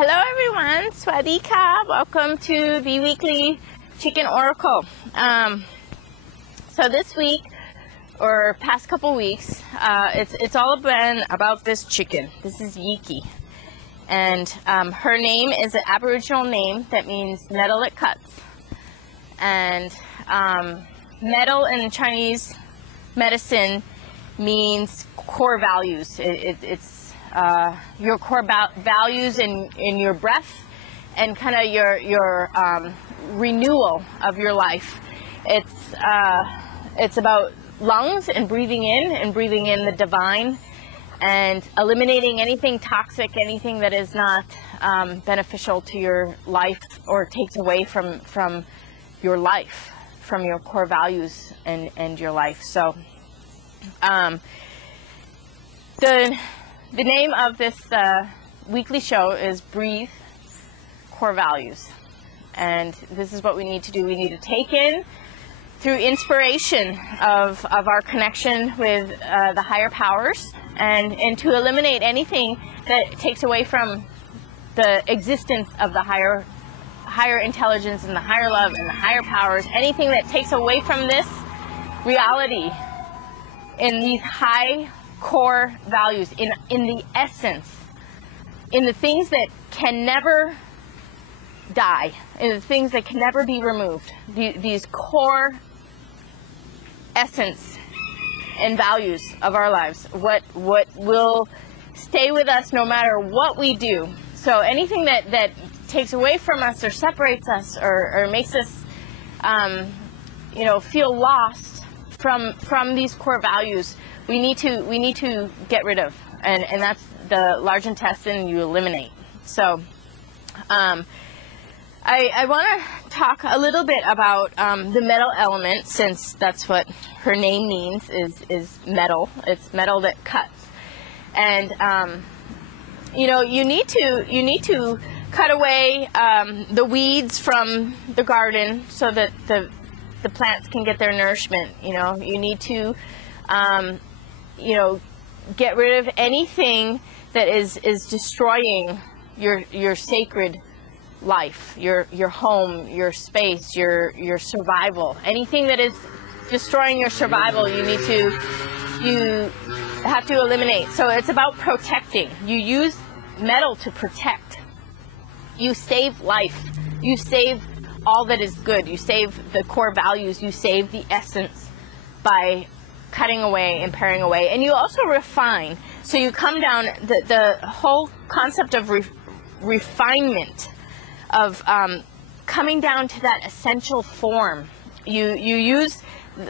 Hello everyone, Swadika. Welcome to the weekly Chicken Oracle. So this week, or past couple weeks, it's all been about this chicken. This is Yiki. And her name is an Aboriginal name that means metal that cuts. And metal in Chinese medicine means core values. It's your core values in your breath and kind of your renewal of your life. It's about lungs and breathing in the divine and eliminating anything toxic, anything that is not beneficial to your life or takes away from your life, from your core values and your life. So the name of this weekly show is Breathe Core Values. And this is what we need to do. We need to take in through inspiration of our connection with the higher powers and to eliminate anything that takes away from the existence of the higher intelligence and the higher love and the higher powers, anything that takes away from this reality in these high core values, in the essence, in the things that can never die, in the things that can never be removed, these core essence and values of our lives, what will stay with us no matter what we do. So anything that takes away from us or separates us or makes us feel lost from these core values, we need to get rid of, and that's the large intestine. You eliminate. So I want to talk a little bit about the metal element, since that's what her name means, is metal. It's metal that cuts. And you need to cut away the weeds from the garden so that the plants can get their nourishment. You need to get rid of anything that is destroying your sacred life, your home, your space, your survival. Anything that is destroying your survival, you have to eliminate. So it's about protecting. You use metal to protect. You save life. You save all that is good. You save the core values. You save the essence by cutting away and paring away. And you also refine. So you come down, the whole concept of refinement, of coming down to that essential form. You use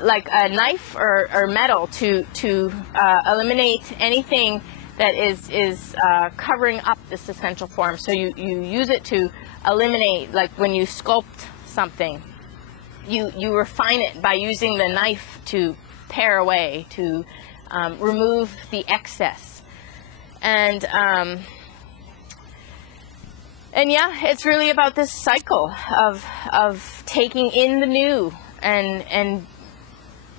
like a knife or metal to eliminate anything that is covering up this essential form. So you use it to eliminate, like when you sculpt something, you refine it by using the knife to pare away, to remove the excess. And yeah, it's really about this cycle of taking in the new and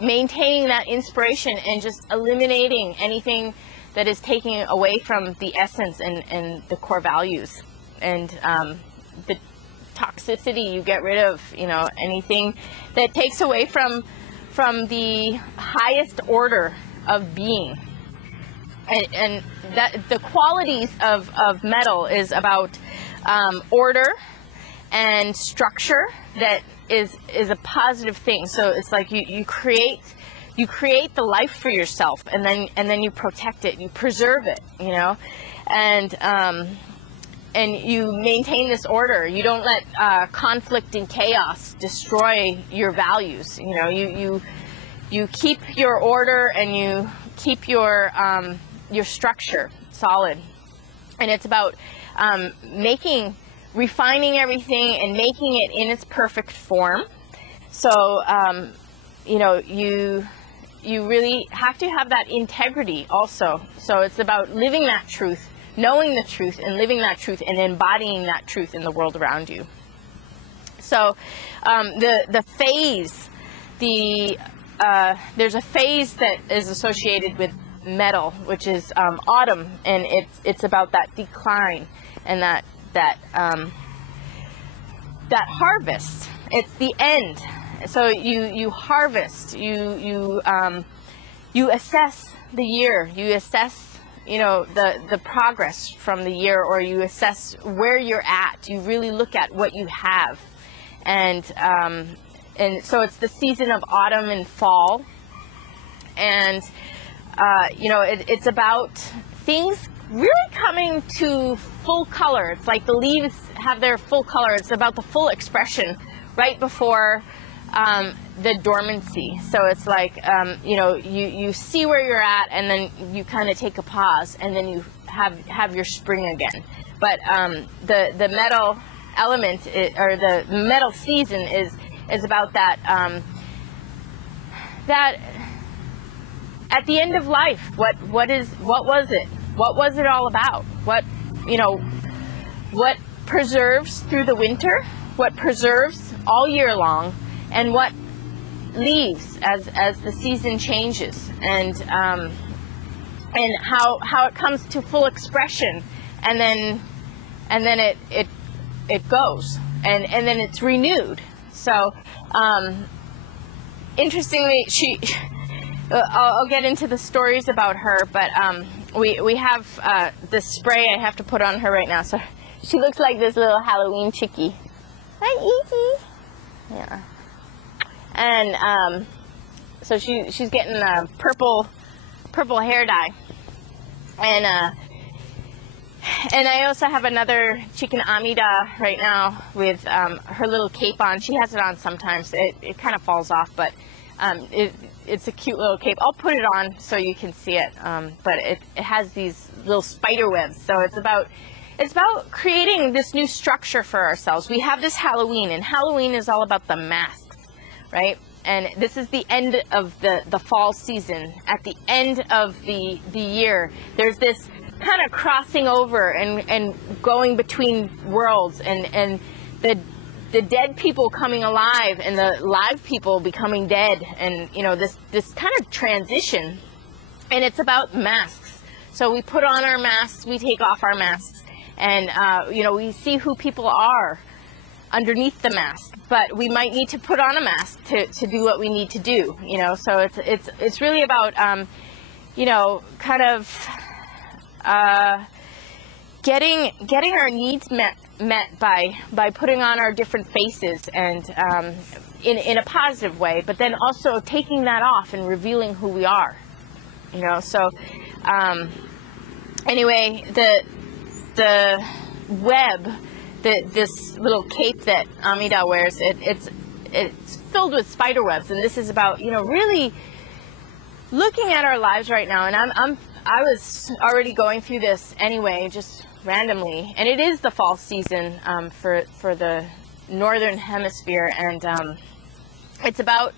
maintaining that inspiration and just eliminating anything that is taking away from the essence and the core values. And the toxicity you get rid of, anything that takes away from the highest order of being. And that the qualities of metal is about order and structure that is a positive thing. So it's like you create the life for yourself, and then you protect it, you preserve it, and you maintain this order. You don't let conflict and chaos destroy your values. You keep your order and you keep your structure solid. And it's about refining everything and making it in its perfect form. So you really have to have that integrity also. So it's about living that truth, knowing the truth and living that truth and embodying that truth in the world around you. So the phase, there's a phase that is associated with metal, which is autumn, and it's about that decline and that that harvest. It's the end. So you harvest, you assess the year, you assess, the progress from the year, or you assess where you're at. You really look at what you have, and so it's the season of autumn and fall, and it's about things really coming to full color. It's like the leaves have their full color. It's about the full expression right before the dormancy. So it's like, you see where you're at, and then you kind of take a pause, and then you have your spring again. But the metal element, or the metal season is about that, that at the end of life, what was it? What was it all about? What preserves through the winter? What preserves all year long? And what leaves as the season changes? And how it comes to full expression, and then it goes, and then it's renewed. So interestingly, I'll get into the stories about her, but we have this spray I have to put on her right now. So she looks like this little Halloween chickie. Hi, Iggy. Yeah. And so she's getting a purple hair dye, and I also have another chicken Amida right now with her little cape on. She has it on sometimes. It kind of falls off, but it's a cute little cape. I'll put it on so you can see it. But it has these little spider webs. So it's about creating this new structure for ourselves. We have this Halloween, and Halloween is all about the masks, right? And this is the end of the fall season. At the end of the year, there's this kind of crossing over and going between worlds, and the dead people coming alive, and the live people becoming dead, and this kind of transition. And it's about masks. So we put on our masks, we take off our masks, and we see who people are underneath the mask, but we might need to put on a mask to do what we need to do. So it's really about kind of getting our needs met by putting on our different faces, and in a positive way, but then also taking that off and revealing who we are. So anyway, the web, this little cape that Amida wears, it's filled with spider webs, and this is about really looking at our lives right now. And I was already going through this anyway, just randomly, and it is the fall season for the northern hemisphere, and it's about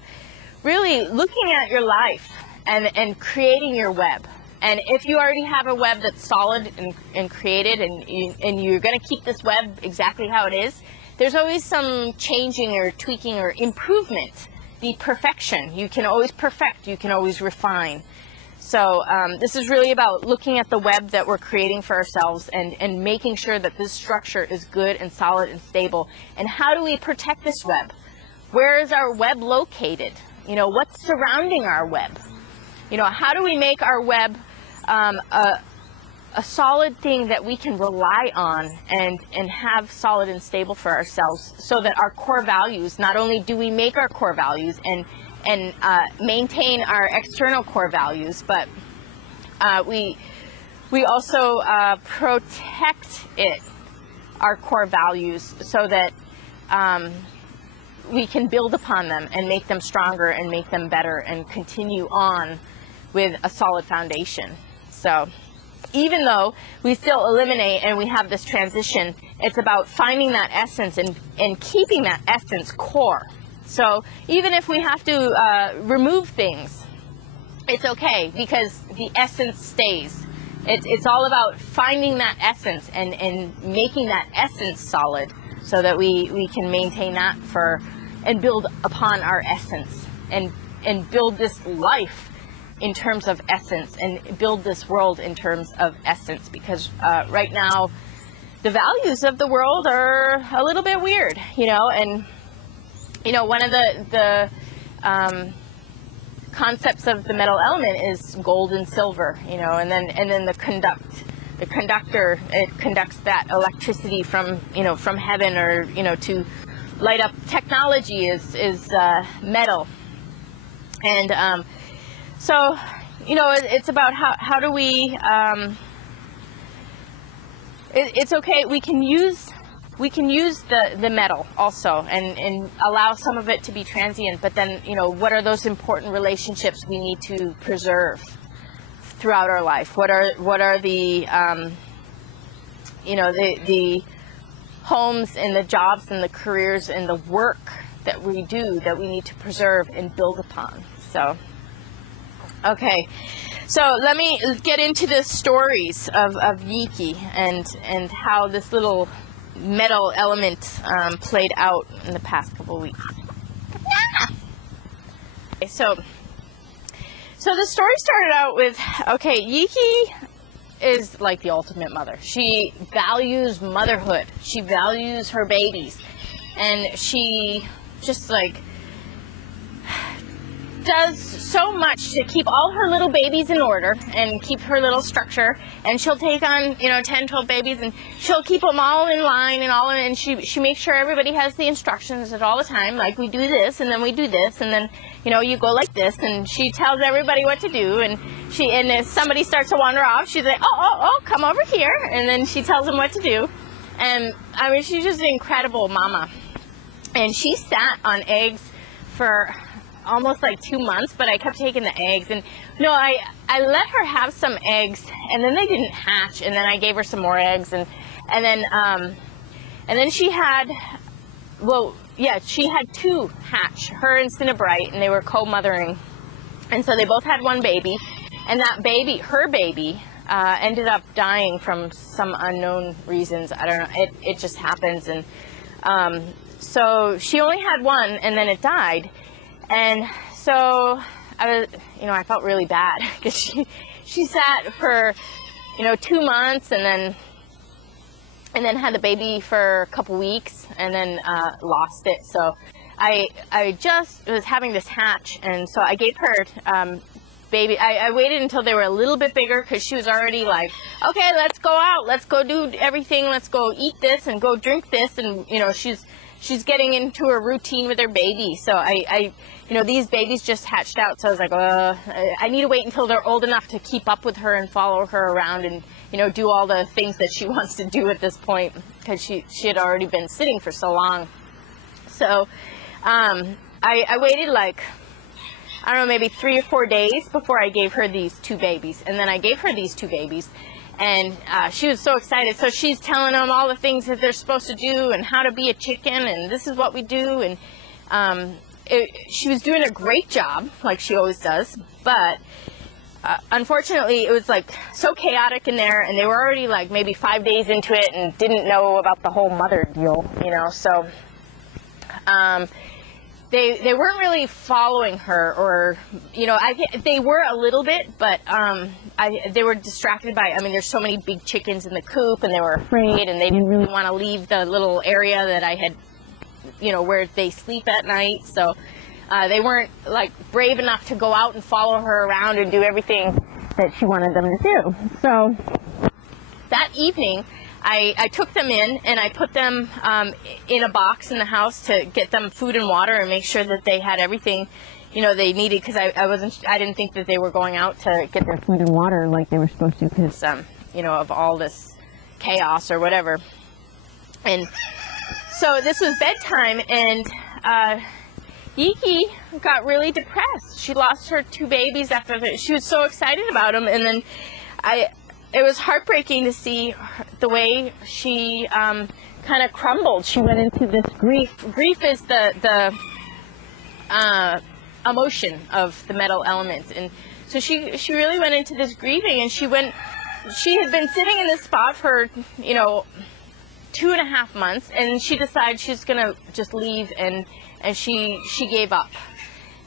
really looking at your life and creating your web. And if you already have a web that's solid and created, and you're going to keep this web exactly how it is, there's always some changing or tweaking or improvement. The perfection, you can always perfect, you can always refine. So this is really about looking at the web that we're creating for ourselves, and making sure that this structure is good and solid and stable. And how do we protect this web? Where is our web located? What's surrounding our web? How do we make our web a solid thing that we can rely on and have solid and stable for ourselves, so that our core values, not only do we make our core values and maintain our external core values, but we also protect our core values, so that we can build upon them and make them stronger and make them better and continue on with a solid foundation. So even though we still eliminate and we have this transition, it's about finding that essence and keeping that essence core. So even if we have to remove things, it's okay, because the essence stays. It's all about finding that essence and making that essence solid, so that we can maintain that and build upon our essence, and build this life in terms of essence, and build this world in terms of essence. Because right now the values of the world are a little bit weird, you know, and, you know, one of the concepts of the metal element is gold and silver, you know, and then the conductor, it conducts that electricity from, you know, from heaven, or, you know, to light up technology is metal. And so, you know, it's about how do we, it's okay, we can use the metal also, and allow some of it to be transient, but then, you know, what are those important relationships we need to preserve throughout our life? What are the you know, the homes and the jobs and the careers and the work that we do that we need to preserve and build upon? So, okay, so let me get into the stories of Yiki and how this little metal element played out in the past couple of weeks. Okay, so the story started out with, okay, Yiki is like the ultimate mother. She values motherhood. She values her babies, and she just like does so much to keep all her little babies in order and keep her little structure. And she'll take on, you know, 10, 12 babies, and she'll keep them all in line and she makes sure everybody has the instructions at all the time, like we do this and then we do this, and then, you know, you go like this, and she tells everybody what to do. And if somebody starts to wander off, she's like, oh, come over here, and then she tells them what to do. And I mean, she's just an incredible mama. And she sat on eggs for almost like 2 months, but I kept taking the eggs, and no, I let her have some eggs, and then they didn't hatch, and then I gave her some more eggs, and then she had, well, yeah, she had 2 hatch, her and Cinnabrite, and they were co-mothering, and so they both had 1 baby, and that baby, her baby, ended up dying from some unknown reasons. I don't know, it just happens, and so she only had 1, and then it died. And so I felt really bad because she sat for, you know, 2 months, and then had the baby for a couple weeks, and then lost it. So I just was having this hatch, and so I gave her baby. I waited until they were a little bit bigger, because she was already like, okay, let's go out, let's go do everything, let's go eat this and go drink this, and, you know, she's getting into a routine with her baby. So I you know, these babies just hatched out, so I was like, I need to wait until they're old enough to keep up with her and follow her around and, you know, do all the things that she wants to do at this point, because she had already been sitting for so long. So I waited like, I don't know, maybe 3 or 4 days before I gave her these 2 babies. And then I gave her these 2 babies, and she was so excited. So she's telling them all the things that they're supposed to do and how to be a chicken, and this is what we do. And she was doing a great job, like she always does. But unfortunately, it was like so chaotic in there, and they were already like maybe 5 days into it and didn't know about the whole mother deal, you know. So they weren't really following her, or, you know, they were a little bit, but they were distracted by, I mean, there's so many big chickens in the coop, and they were afraid, and they didn't really want to leave the little area that I had, you know, where they sleep at night. So they weren't like brave enough to go out and follow her around and do everything that she wanted them to do. So that evening, I took them in, and I put them in a box in the house to get them food and water and make sure that they had everything, you know, they needed, because I didn't think that they were going out to get their food and water like they were supposed to, because you know, of all this chaos or whatever. And so this was bedtime, and Yiki got really depressed. She lost her 2 babies after that. She was so excited about them, and then it was heartbreaking to see the way she kind of crumbled. She went into this grief. Grief is the emotion of the metal element, and so she really went into this grieving. And she had been sitting in this spot for, you know, 2.5 months, and she decided she's gonna just leave, and she gave up.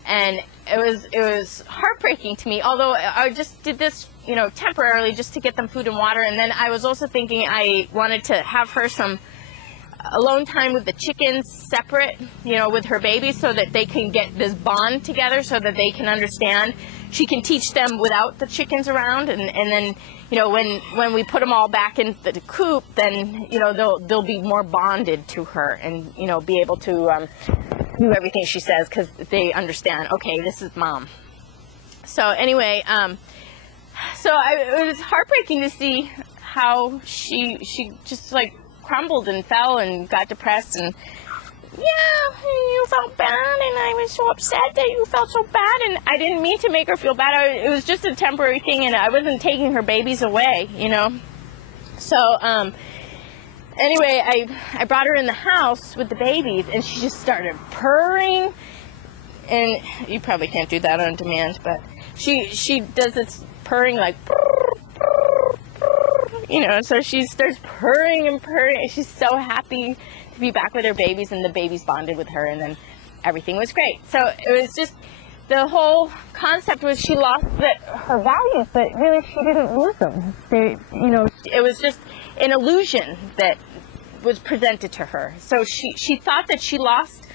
And it was heartbreaking to me, although I just did this, you know, temporarily just to get them food and water. And then I was also thinking I wanted to have her some alone time with the chickens separate, you know, with her baby, so that they can get this bond together, so that they can understand. She can teach them without the chickens around, and then, you know, when we put them all back in the coop, then, you know, they'll be more bonded to her, and, you know, be able to do everything she says, because they understand, okay, this is mom. So anyway, it was heartbreaking to see how she just like crumbled and fell and got depressed, and yeah, you felt bad, and I was so upset that you felt so bad, and I didn't mean to make her feel bad. It was just a temporary thing, and I wasn't taking her babies away, you know. So anyway, I brought her in the house with the babies, and she just started purring, and you probably can't do that on demand, but she does this purring like, you know, so she starts purring and purring, and she's so happy to be back with her babies, and the babies bonded with her, and then everything was great. So it was just, the whole concept was she lost her values, but really she didn't lose them. You know, it was just an illusion that was presented to her. So she thought that she lost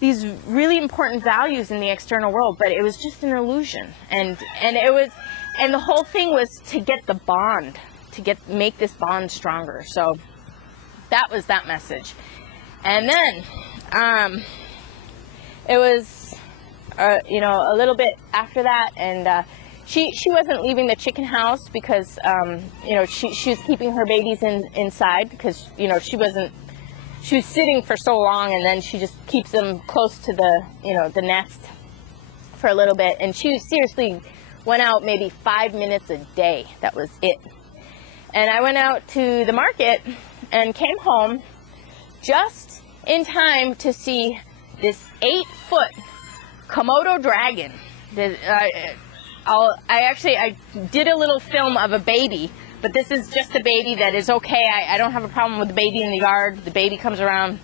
these really important values in the external world, but it was just an illusion. And the whole thing was to get the bond, to make this bond stronger. So that was that message. And then it was you know, a little bit after that, and she wasn't leaving the chicken house because you know, she was keeping her babies inside, because, you know, she was sitting for so long, and then she just keeps them close to the, you know, the nest for a little bit. And she seriously went out maybe 5 minutes a day. That was it. And I went out to the market and came home just in time to see this 8-foot Komodo dragon. I did a little film of a baby, but this is just a baby that is okay. I don't have a problem with the baby in the yard. The baby comes around.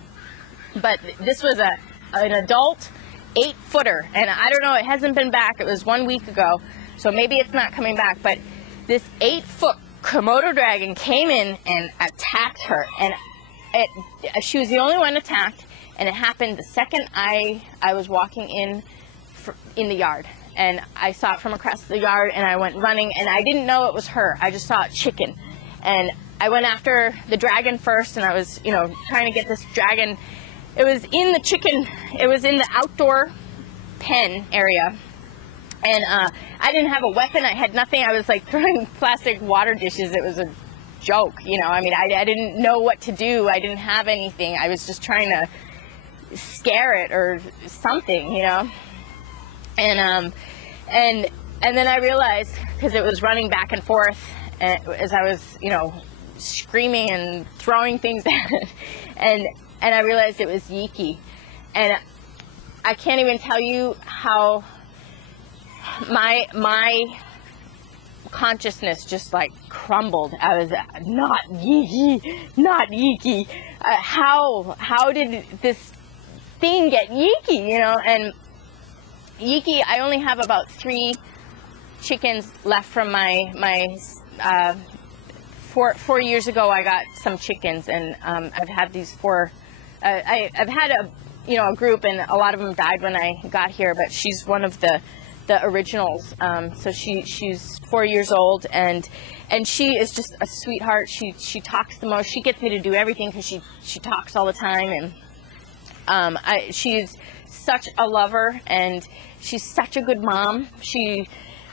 But this was an adult 8-footer, and I don't know, it hasn't been back. It was 1 week ago, so maybe it's not coming back. But this 8-foot Komodo dragon came in and attacked her, and she was the only one attacked, and it happened the second I was walking in the yard, and I saw it from across the yard, and I went running, and I didn't know it was her. I just saw a chicken, and I went after the dragon first, and I was, you know, trying to get this dragon. It was in the chicken, it was in the outdoor pen area. And I didn't have a weapon. I had nothing. I was like throwing plastic water dishes. It was a joke, you know. I mean, I didn't know what to do. I didn't have anything. I was just trying to scare it or something, you know. And then I realized, because it was running back and forth as I was, you know, screaming and throwing things at it, and I realized it was Yiki. And I can't even tell you how my consciousness just like crumbled. I was not Yiki. How did this thing get Yiki? You know, and Yiki, I only have about 3 chickens left from my 4 years ago. I got some chickens, and I've had these 4. I've had a group, and a lot of them died when I got here. But she's one of the originals. So she's 4 years old, and she is just a sweetheart. She talks the most. She gets me to do everything because she talks all the time, and she's such a lover, and she's such a good mom.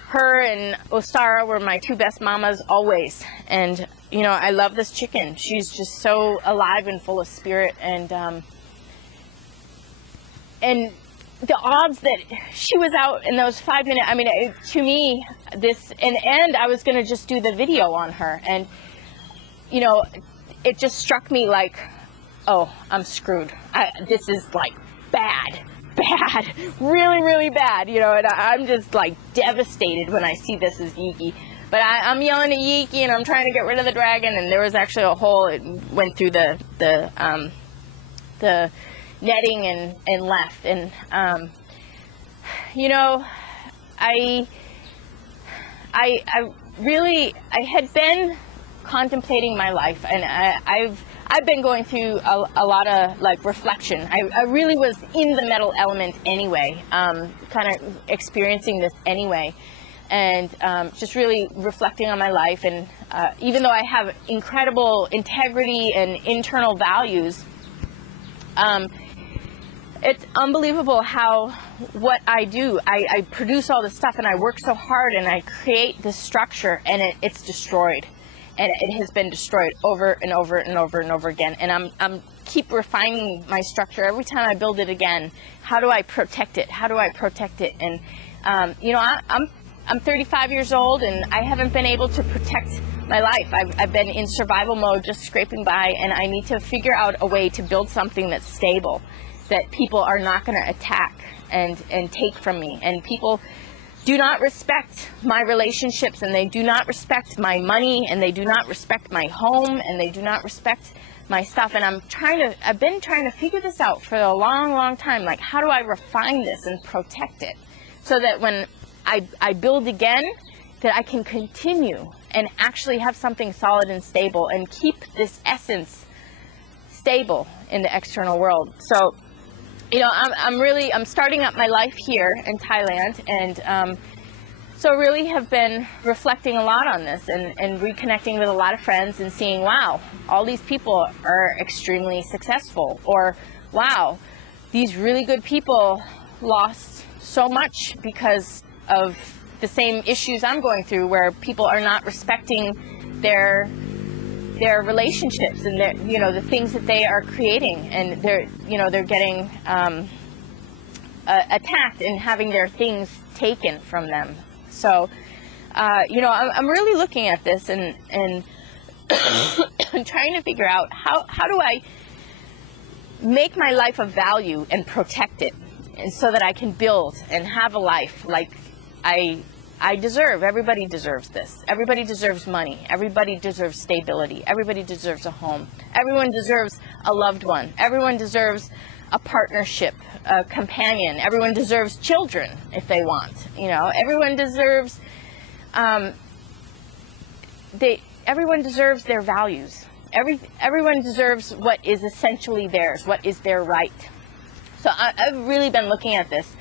Her and Ostara were my 2 best mamas always, and you know, I love this chicken. She's just so alive and full of spirit, and the odds that she was out in those 5 minutes, I mean, to me, and I was going to just do the video on her, and, you know, it just struck me like, oh, I'm screwed. This is like bad, really, really bad, you know, and I'm just like devastated when I see this as Yiki. But I'm yelling at Yiki, and I'm trying to get rid of the dragon, and there was actually a hole. It went through the netting and left. And you know, I had been contemplating my life, and I've been going through a lot of like reflection. I really was in the metal element anyway, kind of experiencing this anyway, and just really reflecting on my life. And even though I have incredible integrity and internal values, it's unbelievable how what I do, I produce all this stuff and I work so hard and I create this structure, and it's destroyed. And it has been destroyed over and over and over and over again. And I'm keep refining my structure every time I build it again. How do I protect it? How do I protect it? And you know, I'm 35 years old, and I haven't been able to protect my life. I've been in survival mode, just scraping by, and I need to figure out a way to build something that's stable, that people are not going to attack and take from me. And people do not respect my relationships, and they do not respect my money, and they do not respect my home, and they do not respect my stuff. And I've been trying to figure this out for a long, long time. Like, how do I refine this and protect it so that when I build again, that I can continue and actually have something solid and stable and keep this essence stable in the external world. So, you know, I'm starting up my life here in Thailand, and so really have been reflecting a lot on this and reconnecting with a lot of friends and seeing, wow, all these people are extremely successful, or wow, these really good people lost so much because of the same issues I'm going through, where people are not respecting their relationships and their, you know, the things that they are creating, and they're getting attacked and having their things taken from them. So you know, I'm really looking at this and trying to figure out how do I make my life of value and protect it, and so that I can build and have a life like I deserve. Everybody deserves this. Everybody deserves money. Everybody deserves stability. Everybody deserves a home. Everyone deserves a loved one. Everyone deserves a partnership, a companion. Everyone deserves children if they want. You know, everyone deserves. Everyone deserves their values. Everyone deserves what is essentially theirs. What is their right. So I've really been looking at this,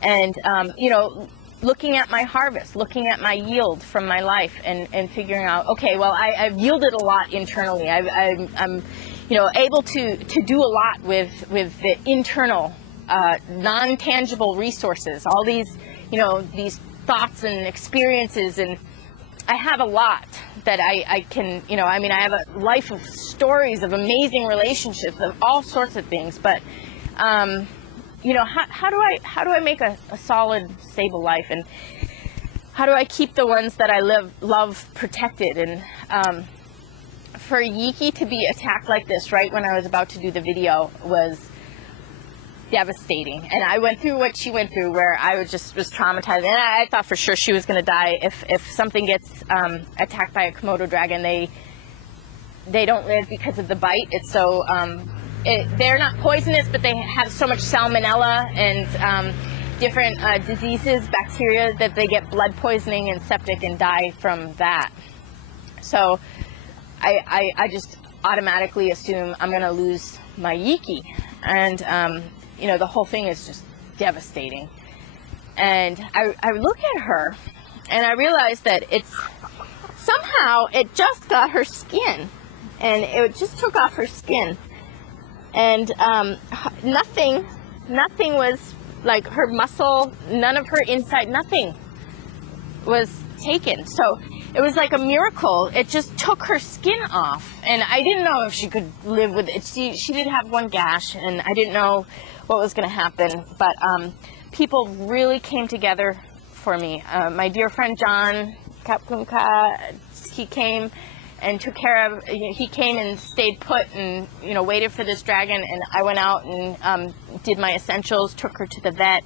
and you know, looking at my harvest, looking at my yield from my life, and figuring out, okay, well, I've yielded a lot internally. I'm you know, able to do a lot with the internal, non-tangible resources, all these, you know, these thoughts and experiences, and I have a lot that I can, you know, I mean, I have a life of stories of amazing relationships, of all sorts of things, but you know, how do I make a solid, stable life, and how do I keep the ones that I love protected? And for Yiki to be attacked like this right when I was about to do the video was devastating. And I went through what she went through, where I was traumatized, and I thought for sure she was going to die. If something gets attacked by a Komodo dragon, they don't live because of the bite. It's so they're not poisonous, but they have so much salmonella and different diseases, bacteria, that they get blood poisoning and septic and die from that. So I just automatically assume I'm going to lose my Yiki. And, you know, the whole thing is just devastating. And I look at her, and I realize that somehow it just got her skin. And it just took off her skin. And nothing was, like, her muscle, none of her inside, nothing was taken. So it was like a miracle. It just took her skin off, and I didn't know if she could live with it. She did have one gash, and I didn't know what was going to happen, but people really came together for me. My dear friend John Kapkunka, he came and took care of, he came and stayed put and, you know, waited for this dragon, and I went out and did my essentials, took her to the vet,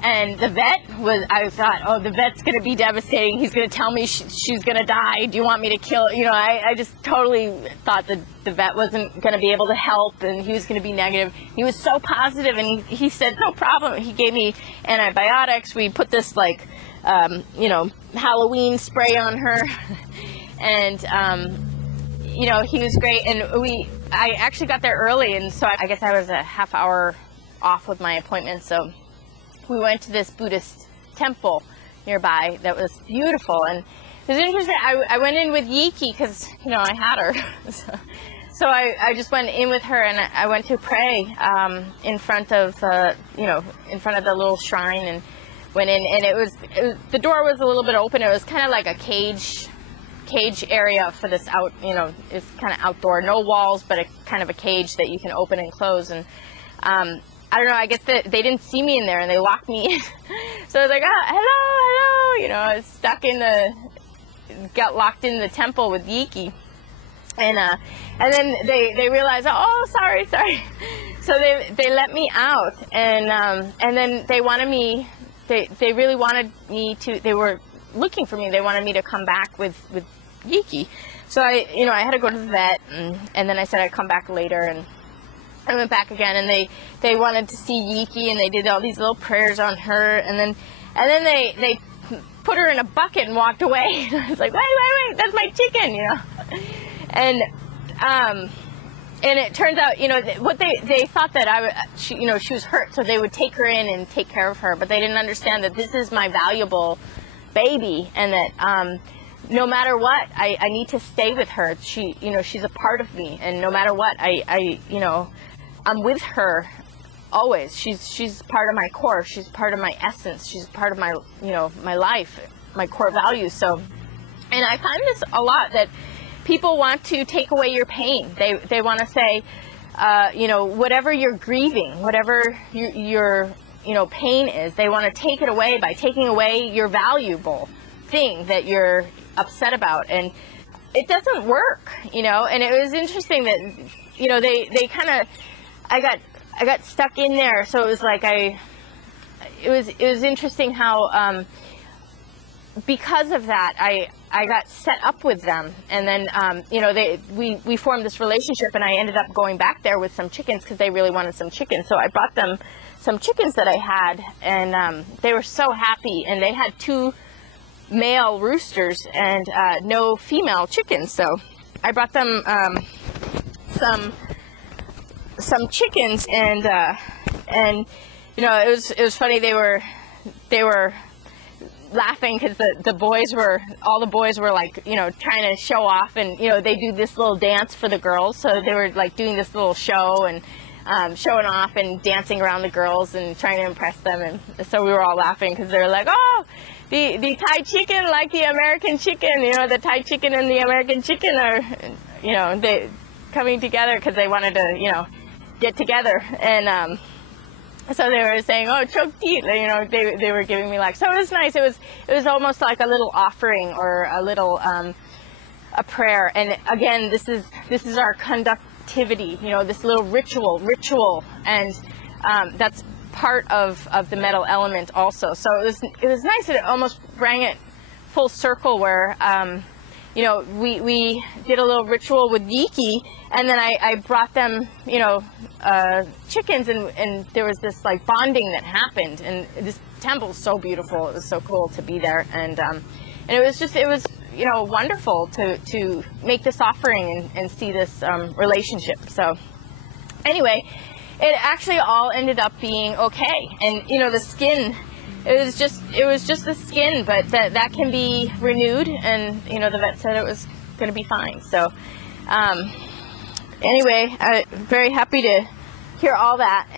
And the vet I thought, oh, the vet's going to be devastating. He's going to tell me she's going to die. Do you want me to kill her? You know, I just totally thought that the vet wasn't going to be able to help, and he was going to be negative. He was so positive, and he said, no problem. He gave me antibiotics. We put this, like, you know, Halloween spray on her. And, you know, he was great. And I actually got there early, and so I guess I was a half hour off with my appointment. So we went to this Buddhist temple nearby that was beautiful. And it was interesting. I went in with Yiki because, you know, I had her. So I just went in with her, and I went to pray in front of, you know, in front of the little shrine, and went in. And it was the door was a little bit open. It was kind of like a cage area for this you know, it's kind of outdoor, no walls, but kind of a cage that you can open and close. And I don't know, I guess that they didn't see me in there, and they locked me in. So I was like, oh, hello, you know, I was got locked in the temple with Yiki. And then they realized, oh, sorry. So they let me out, and then they wanted me, they really wanted me to, they were looking for me. They wanted me to come back with Yiki. So I had to go to the vet, and then I said I'd come back later, and I went back again, and they wanted to see Yiki, and they did all these little prayers on her, and then they put her in a bucket and walked away. And I was like, wait, that's my chicken, you know. And it turns out, you know, what they thought that she was hurt, so they would take her in and take care of her, but they didn't understand that this is my valuable baby, and that no matter what, I need to stay with her. She's a part of me, and no matter what, I'm with her always. She's part of my core. She's part of my essence. She's part of my, you know, my life, my core values. So, and I find this a lot, that people want to take away your pain. They want to say, you know, whatever you're grieving, whatever your you know, pain is, they want to take it away by taking away your valuable thing that you're upset about. And it doesn't work, you know. And it was interesting that, you know, they kind of, I got stuck in there. So it was like it was interesting how because of that I got set up with them, and then you know, we formed this relationship, and I ended up going back there with some chickens because they really wanted some chickens. So I brought them some chickens that I had, and they were so happy. And they had 2 male roosters and no female chickens. So I brought them some chickens, and you know, it was funny. They were laughing because all the boys were like, you know, trying to show off, and, you know, they do this little dance for the girls. So they were like doing this little show and showing off and dancing around the girls and trying to impress them. And so we were all laughing because they were like, oh, the Thai chicken like the American chicken, you know, the Thai chicken and the American chicken are, you know, they coming together because they wanted to, you know, get together. And so they were saying, oh, chok teeth, you know, they were giving me, like, so it was nice. It was almost like a little offering, or a little a prayer. And again, this is our conductivity, you know, this little ritual, and that's part of the metal element also. So it was nice. It almost bring it full circle, where you know, we did a little ritual with Yiki, and then I brought them, you know, chickens, and there was this like bonding that happened. And this temple is so beautiful. It was so cool to be there, and it was you know, wonderful to make this offering and see this relationship. So anyway, it actually all ended up being okay. And, you know, the skin, it was just the skin, but that can be renewed, and, you know, the vet said it was going to be fine. So anyway, I'm very happy to hear all that.